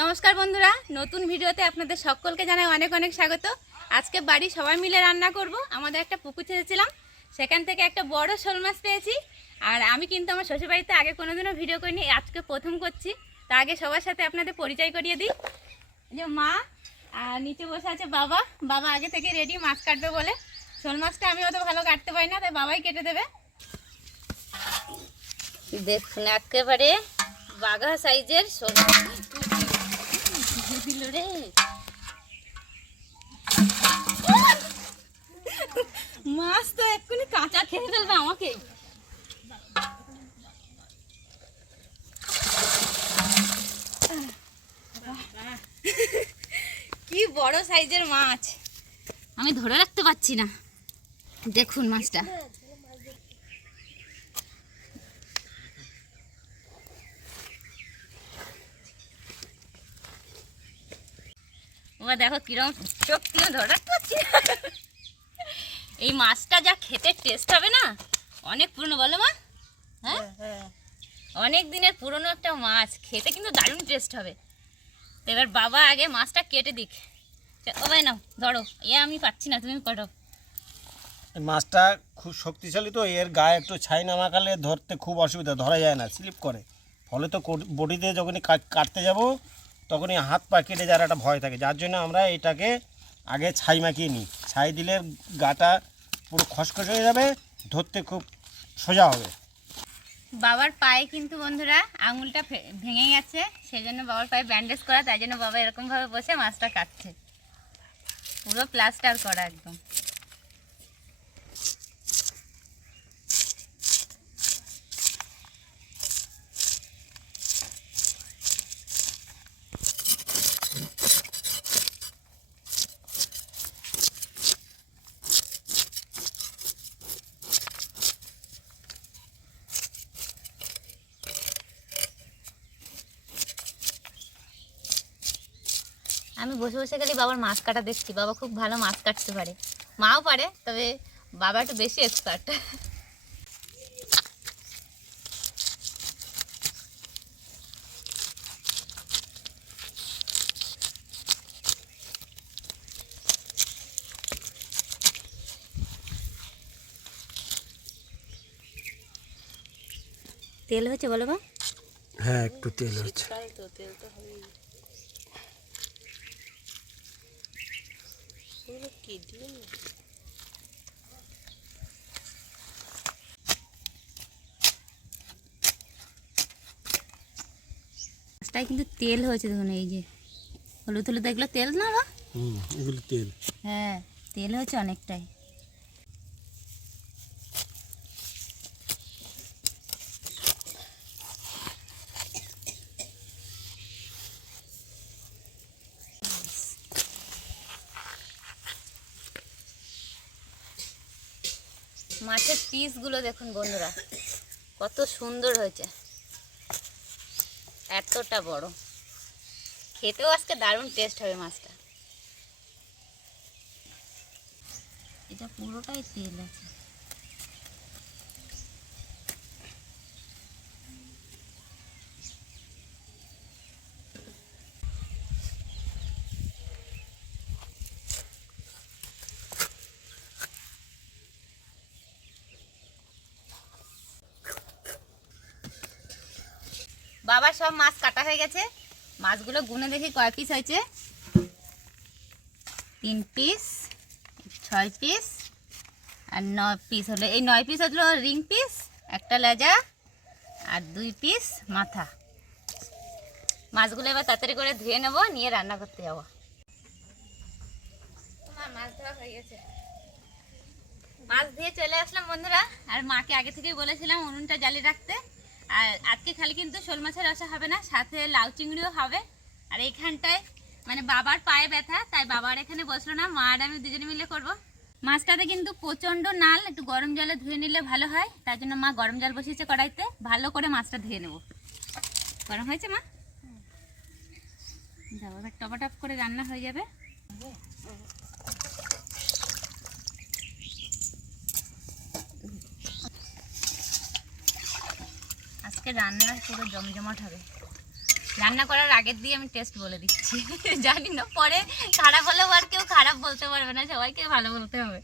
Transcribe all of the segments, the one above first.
নমস্কার বন্ধুরা, নতুন ভিডিওতে আপনাদের সকলকে জানাই অনেক অনেক স্বাগত। আজকে বাড়ি সবাই মিলে রান্না করব। আমাদের একটা পুকুর ছেড়েছিলাম, সেখান থেকে একটা বড় শোল মাছ পেয়েছি। আর আমি কিন্তু আমার শ্বশুরবাড়িতে আগে কোনোদিনও ভিডিও করিনি, আজকে প্রথম করছি। তা আগে সবার সাথে আপনাদের পরিচয় করিয়ে দিই। যে মা, আর নিচে বসে আছে বাবা। বাবা আগে থেকে রেডি মাছ কাটবে বলে। শোল মাছটা আমি অত ভালো কাটতে পারি না, তাই বাবাই কেটে দেবে। দেখুন, একেবারে বাঘা সাইজের শোল দিল রে। মাছ তো এক্ষুনি কাঁচা খেয়ে ফেলবে আমাকে। কি বড় সাইজের মাছ। আমি ধরে রাখতে পারছি না। দেখুন মাছটা। দেখো কিরম চোখ কিরম ধরে রাখতে পারছি এই মাছটা যা খেতে টেস্ট হবে না অনেক পুরনো বলো মা। হ্যাঁ? অনেক দিনের পুরনো একটা মাছ খেতে কিন্তু দারুণ টেস্ট হবে। তো এবার বাবা আগে মাছটা কেটে দিক। ও ভাই নাও ধরো। এ আমি পাচ্ছি না তুমি কাটো। মাছটা খুব শক্তিশালী তো এর গায়ে একটু ছাই না মাখালে ধরতে খুব অসুবিধা ধরা যায় না স্লিপ করে। ফলে তো বটিতে যখনই কাটতে যাব তখনই হাত পা কেটে যাওয়ার একটা ভয় থাকে। যার জন্য আমরা এটাকে আগে ছাই মাখিয়ে নিই। ছাই দিলে গাটা পুরো খসখস হয়ে যাবে, ধরতে খুব সোজা হবে। বাবার পায়ে কিন্তু বন্ধুরা আঙুলটা ভেঙে গেছে সেই জন্য বাবার পায়ে ব্যান্ডেজ করা, তাই জন্য বাবা এরকমভাবে বসে মাছটা কাটছে। পুরো প্লাস্টার করা একদম। আমি বসে বসে খালি বাবার মাছ কাটা দেখছি। বাবা খুব ভালো মাছ কাটতে পারে। মাও পারে তবে বাবা একটু বেশি এক্সপার্ট তেল হচ্ছে বলো বা হ্যাঁ একটু তেল হচ্ছে মাছটায় কিন্তু তেল হয়েছে দেখুন এই যে হলুদ হলুদ এগুলো তেল না বা হুম এগুলো তেল হ্যাঁ তেল হয়েছে অনেকটাই মাছের পিসগুলো দেখুন বন্ধুরা, কত সুন্দর হয়েছে। এতটা বড়। খেতেও আজকে দারুণ টেস্ট হবে মাছটা। এটা পুরোটাই তেল আছে বাবার সব মাছ কাটা হয়ে গেছে। মাছগুলো গুনে দেখি কয় পিস হয়েছে। তিন পিস ছয় পিস আর নয় পিস হলো এই নয় পিস হলো রিং পিস একটা লেজা, আর দুই পিস মাথা। মাছগুলো এবার তাড়াতাড়ি করে ধুয়ে নেব, নিয়ে রান্না করতে যাব। মাছ ধোয়া হয়ে গেছে। মাছ দিয়ে চলে আসলাম বন্ধুরা। আর মাকে আগে থেকেই বলেছিলাম উনুনটা জ্বালিয়ে রাখতে। আর আজকে খালি কিন্তু শোল মাছের রসা হবে না সাথে লাউ চিংড়িও হবে। আর এইখানটায় মানে বাবার পায়ে ব্যথা তাই বাবার এখানে বসল না মা আর আমি দুজনে মিলে করব। মাছটাতে কিন্তু প্রচণ্ড নাল একটু গরম জলে ধুয়ে নিলে ভালো হয় তার জন্য মা গরম জল বসিয়েছে কড়াইতে ভালো করে মাছটা ধুয়ে নেব। গরম হয়েছে মা? যাব এবার টপাটপ করে রান্না হয়ে যাবে। আজকে রান্না পুরো জমজমাট হবে। রান্না করার আগের দিয়ে আমি টেস্ট বলে দিচ্ছি। জানি না, পরে খারাপ হলেও আর কেউ খারাপ বলতে পারবে না, সবাইকে ভালো বলতে হবে।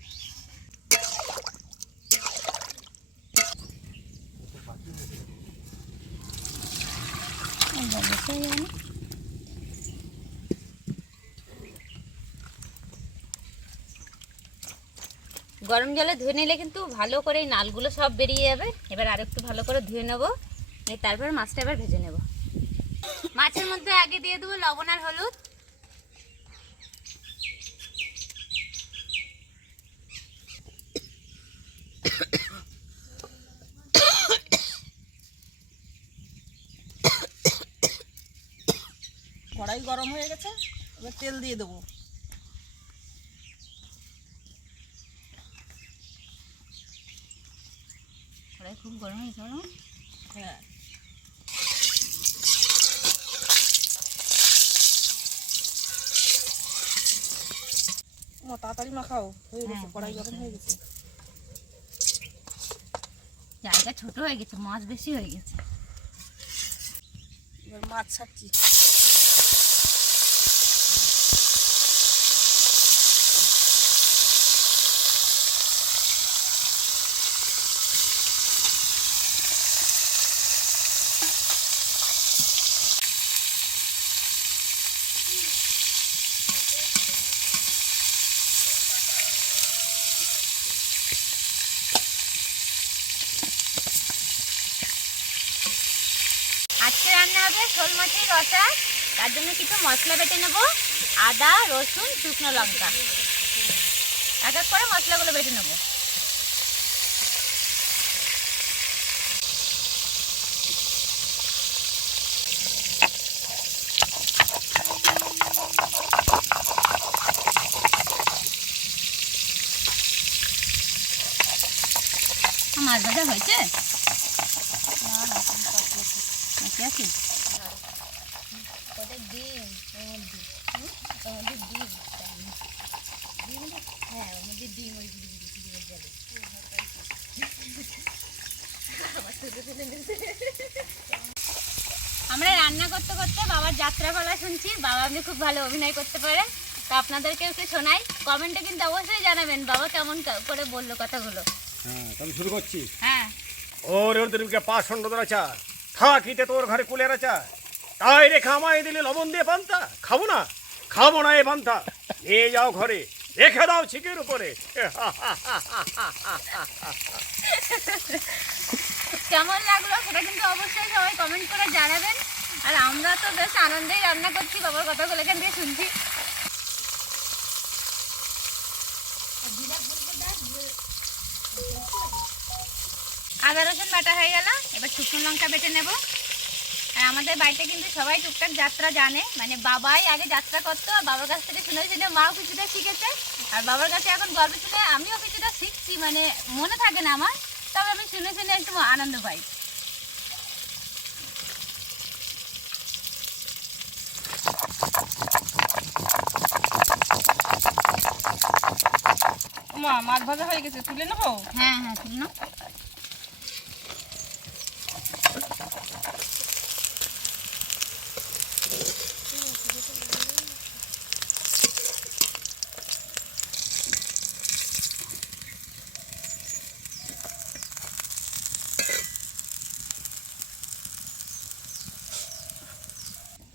গরম জলে ধুয়ে নিলে কিন্তু ভালো করে নালগুলো সব বেরিয়ে যাবে। এবার আর একটু ভালো করে ধুয়ে নেব। তারপর মাছটা এবার ভেজে নেব। মাছের মধ্যে আগে দিয়ে দেবো লবণ আর হলুদ। কড়াই গরম হয়ে গেছে এবার তেল দিয়ে দেবো। কড়াই খুব গরম হয়েছে? হ্যাঁ। তাড়াতাড়ি মাখাও। হয়ে গেছে হ্যাঁ, কড়াই গরম হয়ে গেছে। জায়গা ছোট হয়ে গেছে মাছ বেশি হয়ে গেছে। এবার মাছ ছাড়ছি আজকে রান্না হবে শোল মাছের রসা তার জন্য কিছু মশলা বেটে নেব। আদা, রসুন, শুকনো লঙ্কা। এক এক করে মশলাগুলো বেটে নেব। মাছ ভাজা হয়েছে বাকি আছে ওটা ডিম ওর মধ্যে হুম? ওর মধ্যে ডিম ডিম হ্যাঁ ওর মধ্যে ডিম ওই গুড়ি গুড়ি ডিমের জলে আমরা রান্না করতে করতে বাবার যাত্রা পালা শুনছি বাবা আপনি খুব ভালো অভিনয় করতে পারে তো আপনাদেরকে একটু শোনাই কমেন্টে কিন্তু অবশ্যই জানাবেন বাবা কেমন করে বলল কথাগুলো। হ্যাঁ তাহলে শুরু করছি। হ্যাঁ। ওর ওদেরকে পাষণ্ড দরাচা থাকিতে তোর ঘরে কুলের আচা তাই রেখে আমায় দিলে লবণ দিয়ে পান্তা। খাব না খাব না এ পান্তা। নিয়ে যাও ঘরে। রেখে দাও ছিকের উপরে। কেমন লাগল সেটা কিন্তু অবশ্যই সবাই কমেন্ট করে জানাবেন। আর আমরা তো বেশ আনন্দেই রান্না করছি, বাবার কথাগুলো এখান থেকে শুনছি। আদা রসুন বাটা হয়ে গেল, এবার শুকনো লঙ্কা বেটে নেব। আর আমাদের বাড়িতে কিন্তু সবাই টুকটাক যাত্রা জানে। মানে বাবাই আগে যাত্রা করতো আর বাবার কাছ থেকে শুনে শুনে মাও কিছুটা শিখেছে। আর বাবার কাছে এখন গল্প শুনে আমিও কিছুটা শিখছি মানে মনে থাকে না আমার তবে আমি শুনে শুনে একটু আনন্দ পাই। মা মাছ ভাজা হয়ে গেছে তুলে নেব? হ্যাঁ হ্যাঁ ঠিক না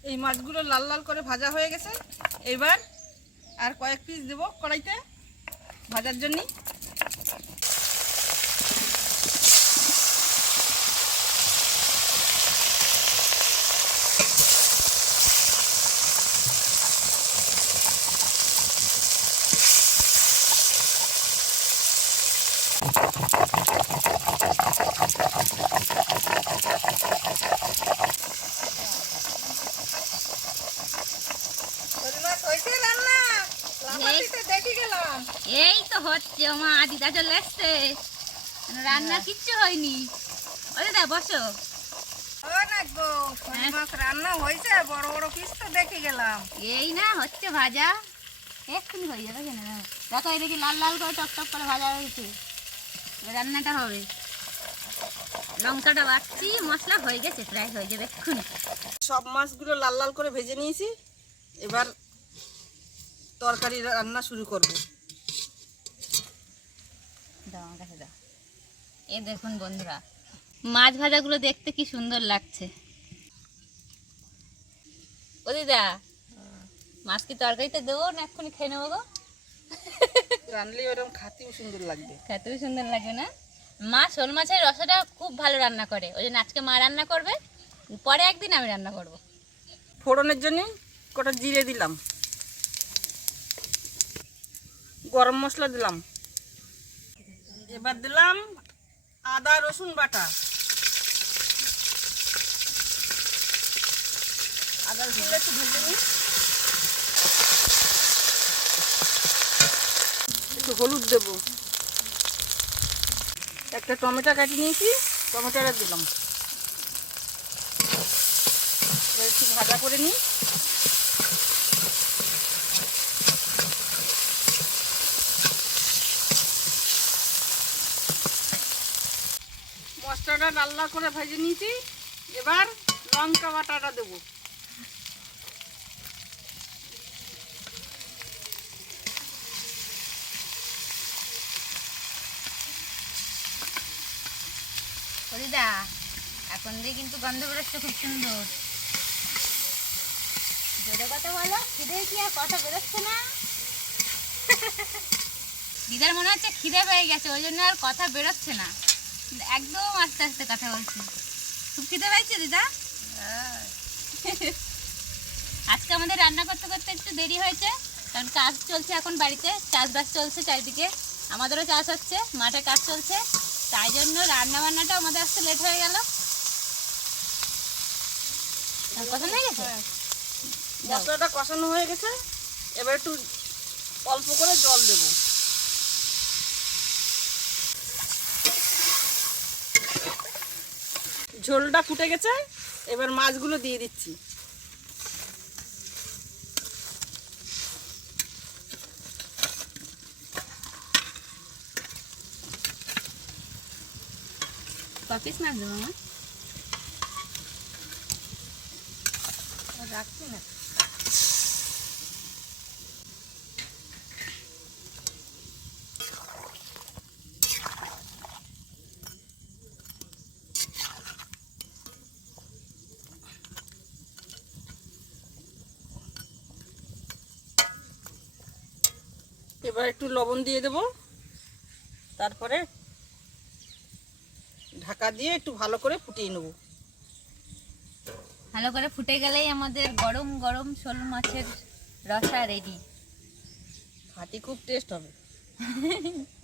এই মাছগুলো লাল লাল করে ভাজা হয়ে গেছে। এবার আর কয়েক পিস দেবো কড়াইতে ভাজার জন্য দেখে গেলাম এই হচ্ছে মা দিদা চলে এসছে রান্না কিচ্ছু হয়নি। ওই দিদা বসো। হ্যাঁ। মাছ রান্না হয়েছে বড় বড় পিস তো দেখে গেলাম। এই না হচ্ছে ভাজা। এক্ষুনি হয়ে যাবে কেন? দেখো এই দেখি লাল লাল করে টক টক করে ভাজা হয়েছে। রান্নাটা হবে। লঙ্কাটা বাটছি মশলা হয়ে গেছে প্রায় হয়ে যাবে এক্ষুনি। সব মাছগুলো লাল লাল করে ভেজে নিয়েছি। এবার তরকারি রান্না শুরু করব। দাও আমার কাছে দাও। এ দেখুন বন্ধুরা মাছ ভাজাগুলো দেখতে কি সুন্দর লাগছে। ও দিদা মাছ কি তরকারিতে দেবো না এক্ষুনি খেয়ে নেব গো? ওরকম খাতেও সুন্দর লাগবে। খেতেও সুন্দর লাগে না? মা শোল মাছের রসাটা খুব ভালো রান্না করে। ওই জন্য আজকে মা রান্না করবে পরে একদিন আমি রান্না করব। ফোড়নের জন্য কটা জিরে দিলাম গরম মশলা দিলাম। এবার দিলাম আদা, রসুন বাটা। আদা, রসুনটা একটু ভেজে নিই। একটু হলুদ দেবো। একটা টমেটো কাটি নিয়েছি, টমেটোটা দিলাম। একটু ভাজা করে নিই। লাল লাল করে ভেজে নিয়েছি। এবার লঙ্কা বাটাটা দেবো। দিদা এখন দিয়ে কিন্তু গন্ধ বেরোচ্ছে খুব সুন্দর। জোরে কথা বলো, খিদে কি আর কথা বেরোচ্ছে না? দিদার মনে হচ্ছে খিদে পেয়ে গেছে, ওই জন্য আর কথা বেরোচ্ছে না। একদম আস্তে আস্তে কথা বলছি। খুব খিদে পাইছে দিদা? আজকে আমাদের রান্না করতে করতে একটু দেরি হয়েছে কারণ কাজ চলছে এখন বাড়িতে চাষবাস চলছে চারিদিকে। আমাদেরও চাষ হচ্ছে মাঠে কাজ চলছে তাই জন্য রান্না বান্নাটা আমাদের আসতে লেট হয়ে গেল। পছন্দ হয়ে গেছে? দাও। মশলাটা কষানো হয়ে গেছে এবার একটু অল্প করে জল দেব। ঝোলটা ফুটে গেছে এবার মাছগুলো দিয়ে দিচ্ছি। কপিস মাছ দেবো আমার রাখছি না। এবার একটু লবণ দিয়ে দেব। তারপরে ঢাকা দিয়ে একটু ভালো করে ফুটিয়ে নেব। ভালো করে ফুটে গেলেই আমাদের গরম গরম শোল মাছের রসা রেডি খাটি খুব টেস্ট হবে।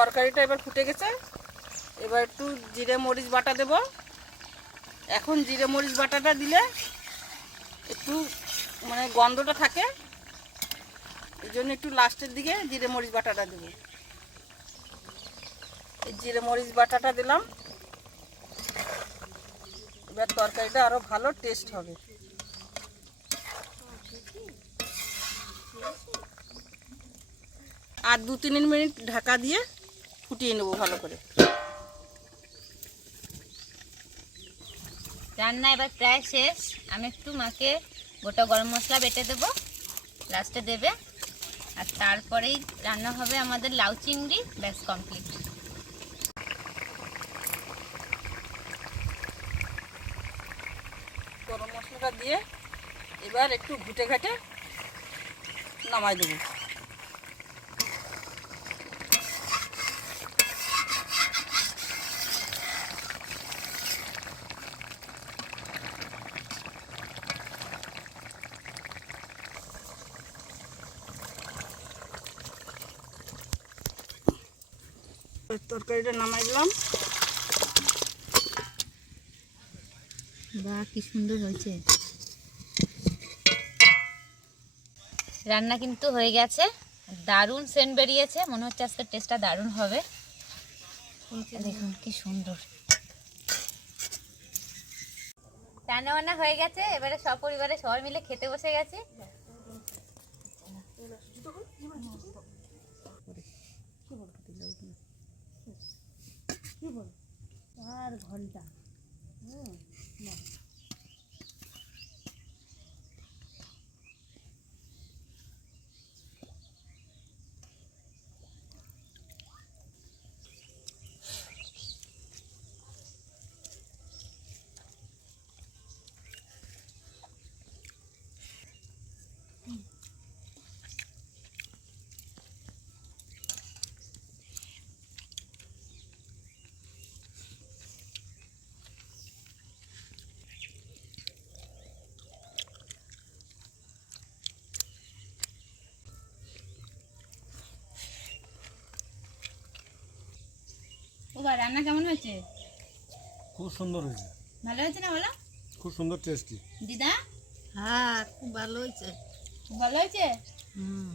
তরকারিটা এবার ফুটে গেছে। এবার একটু জিরে মরিচ বাটা দেব। এখন জিরে মরিচ বাটাটা দিলে একটু মানে গন্ধটা থাকে। এই জন্য একটু লাস্টের দিকে জিরে মরিচ বাটাটা দেবো। এই জিরে মরিচ বাটাটা দিলাম। এবার তরকারিটা আরও ভালো টেস্ট হবে। আর দু তিন মিনিট ঢাকা দিয়ে ফুটিয়ে নেব ভালো করে। রান্না এবার প্রায় শেষ। আমি একটু মাকে গোটা গরম মশলা বেটে দেবো লাস্টে দেবে। আর তারপরেই রান্না হবে আমাদের লাউ চিংড়ি ব্যাস কমপ্লিট গরম মশলাটা দিয়ে এবার একটু ঘুটে ঘাটে নামাই দেবো। তরকারিটা নামাই দিলাম। বা কি সুন্দর হয়েছে। রান্না কিন্তু হয়ে গেছে। দারুণ সেন্ট বেরিয়েছে। মনে হচ্ছে আজকে টেস্টটা দারুণ হবে। দেখুন কি সুন্দর। রান্না বান্না হয়ে গেছে। এবারে সপরিবারে সবাই মিলে খেতে বসে গেছে। আর ঘণ্টা। ও রান্না কেমন হয়েছে? খুব সুন্দর হয়েছে। ভালো হয়েছে না বলো? খুব সুন্দর টেস্টি দিদা? হ্যাঁ খুব ভালো হয়েছে। ভালো হয়েছে? হুম।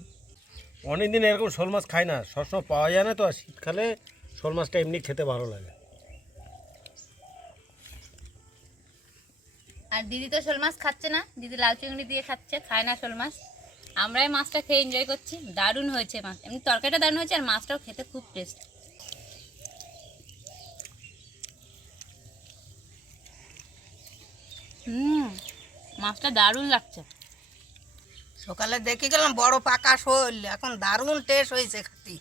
অনেকদিন এরকম শোল মাছ খাই না সবসময় পাওয়া যায় না তো আর শীতকালে শোল মাছটা এমনি খেতে ভালো লাগে। আর দিদি তো শোল মাছ খাচ্ছে না দিদি লাল চিংড়ি দিয়ে খাচ্ছে খায় না শোল মাছ। আমরাই মাছটা খেয়ে এনজয় করছি দারুণ হয়েছে মাছ। এমনি তরকারিটা দারুণ হয়েছে আর মাছটাও খেতে খুব টেস্ট হুম, মাছটা দারুণ লাগছে। সকালে দেখে গেলাম বড় পাকা শোল, এখন দারুণ টেস্ট হয়েছে খাতি।